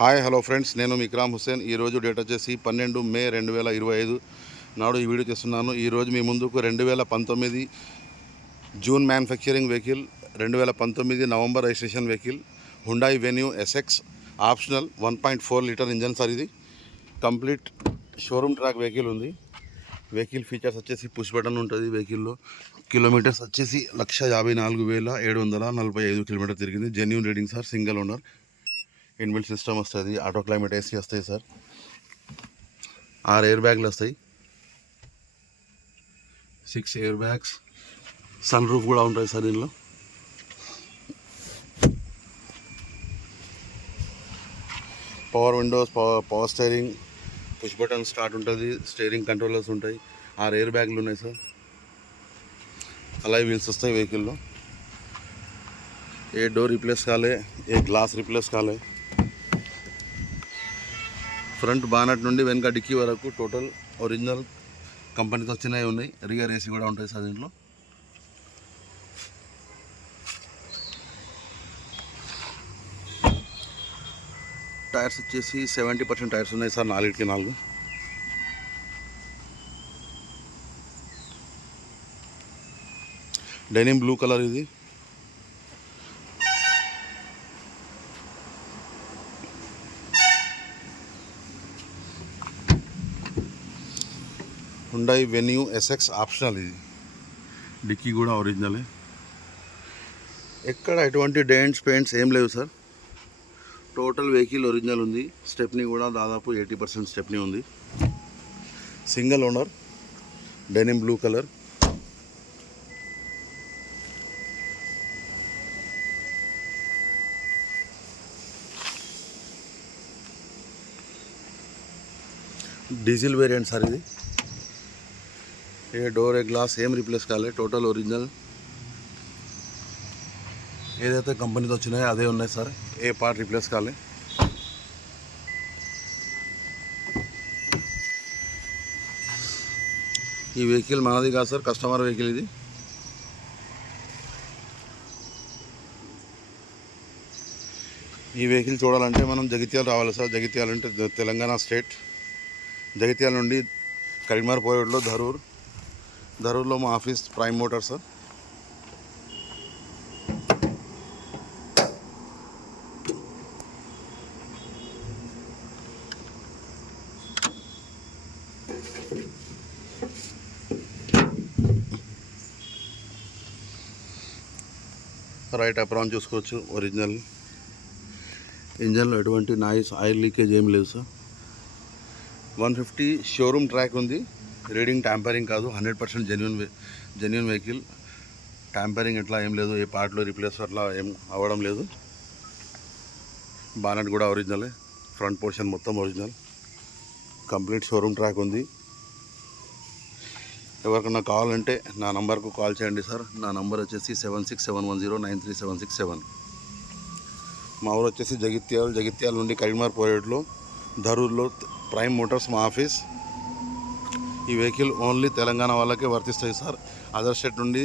Hi hello friends, నేను మీ ఇక్రామ్ హుస్సేన్. ఈరోజు డేట్ వచ్చేసి 12 మే 2025 నాడు ఈ వీడియో చేస్తున్నాను. ఈరోజు మీ ముందుకు 2019 June manufacturing vehicle, 2019 November registration vehicle Hyundai venue SX optional 1.4 litre engine sir. ఇది కంప్లీట్ షోరూమ్ ట్రాక్ వెహికల్ ఉంది. వెహికల్ ఫీచర్స్ వచ్చేసి పుష్ బటన్ ఉంటుంది. వెహికల్లో కిలోమీటర్స్ వచ్చేసి 154,745 కిలోమీటర్ తిరిగింది. Genuine reading sir. Single owner. Inbuilt system వస్తుంది. ఆటో క్లైమేట్ ఏసీ వస్తాయి సార్. 6 ఎయిర్ బ్యాగ్లు వస్తాయి. 6 ఎయిర్ బ్యాగ్స్. సన్ రూఫ్ కూడా ఉంటుంది సార్ దీనిలో. Power Windows, power steering, push button start ఉంటుంది. స్టీరింగ్ కంట్రోలర్స్ ఉంటాయి. 6 ఎయిర్ బ్యాగ్లు ఉన్నాయి సార్. అలాయ్ వీల్స్ వస్తాయి వెహికల్లో. ఏ డోర్ రిప్లేస్ కాలే, ఏ గ్లాస్ రిప్లేస్ కాలే. ఫ్రంట్ బానట్ నుండి వెనక డిక్కీ వరకు టోటల్ ఒరిజినల్ కంపెనీతో వచ్చినవి ఉన్నాయి. రియర్ ఏసీ కూడా ఉంటుంది సార్ దీంట్లో. టైర్స్ వచ్చేసి 70% టైర్స్ ఉన్నాయి సార్. 4కి 4. డెనిమ్ బ్లూ కలర్ ఇది. Hyundai venue SX optional. ఇది డిక్కీ కూడా ఒరిజినలే. ఎక్కడ ఎటువంటి డెంట్స్ పెయింట్స్ ఏం లేవు సార్. టోటల్ వెహికల్ ఒరిజినల్ ఉంది. స్టెప్నీ కూడా దాదాపు 80% స్టెప్నీ ఉంది. Single owner. Denim blue colour. Diesel variant sir ఇది. ఏ డోర్, ఏ గ్లాస్ ఏం రీప్లేస్ కాలే. Total original. ఏదైతే కంపెనీతో వచ్చినాయో అదే ఉన్నాయి సార్. ఏ పార్ట్ రీప్లేస్ కాలే. ఈ వెహికల్ మనది కాదు సార్, కస్టమర్ వెహికల్ ఇది. ఈ వెహికల్ చూడాలంటే మనం జగిత్యాల రావాలి సార్. జగిత్యాల అంటే తెలంగాణ స్టేట్. జగిత్యాల నుండి కరీంనగర్ పోయేట్లో ధరూర్లో మా office prime motor sir. Right apron చూసుకోవచ్చు. ఒరిజినల్. ఇంజన్లో ఎటువంటి నాయిస్, ఆయిల్ లీకేజ్ ఏం లేదు సార్. 150 షోరూమ్ ట్రాక్ ఉంది. రీడింగ్ ట్యాంపరింగ్ కాదు. 100% జెన్యూన్ వెహికల్. ట్యాంపరింగ్ ఎట్లా ఏం లేదు. ఏ పార్ట్లో రీప్లేస్ అట్లా ఏం అవ్వడం లేదు. బానట్ కూడా ఒరిజినలే. ఫ్రంట్ పోర్షన్ మొత్తం ఒరిజినల్. కంప్లీట్ షోరూమ్ ట్రాక్ ఉంది. ఎవరికన్నా కావాలంటే నా నంబర్కు కాల్ చేయండి సార్. నా నంబర్ వచ్చేసి 7671093767. మా ఊరు వచ్చేసి జగిత్యాల నుండి కరీంనగర్ పోయేట్లో ధరూర్లో ప్రైమ్ మోటార్స్ మా ఆఫీస్. ఈ వెహికల్ ఓన్లీ తెలంగాణ వాళ్ళకే వర్తిస్తాయి సార్. అదర్ స్టేట్ నుండి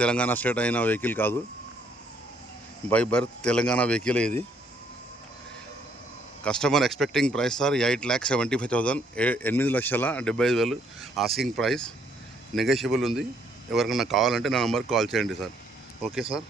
తెలంగాణ స్టేట్ అయిన వెహికల్ కాదు. బై బర్త్ తెలంగాణ వెహికల్ ఇది. Customer expecting price sir 8,75,000. 8,75,000 asking price. Negotiable ఉంది. ఎవరికైనా కావాలంటే నా నెంబర్కి కాల్ చేయండి సార్. Okay sir.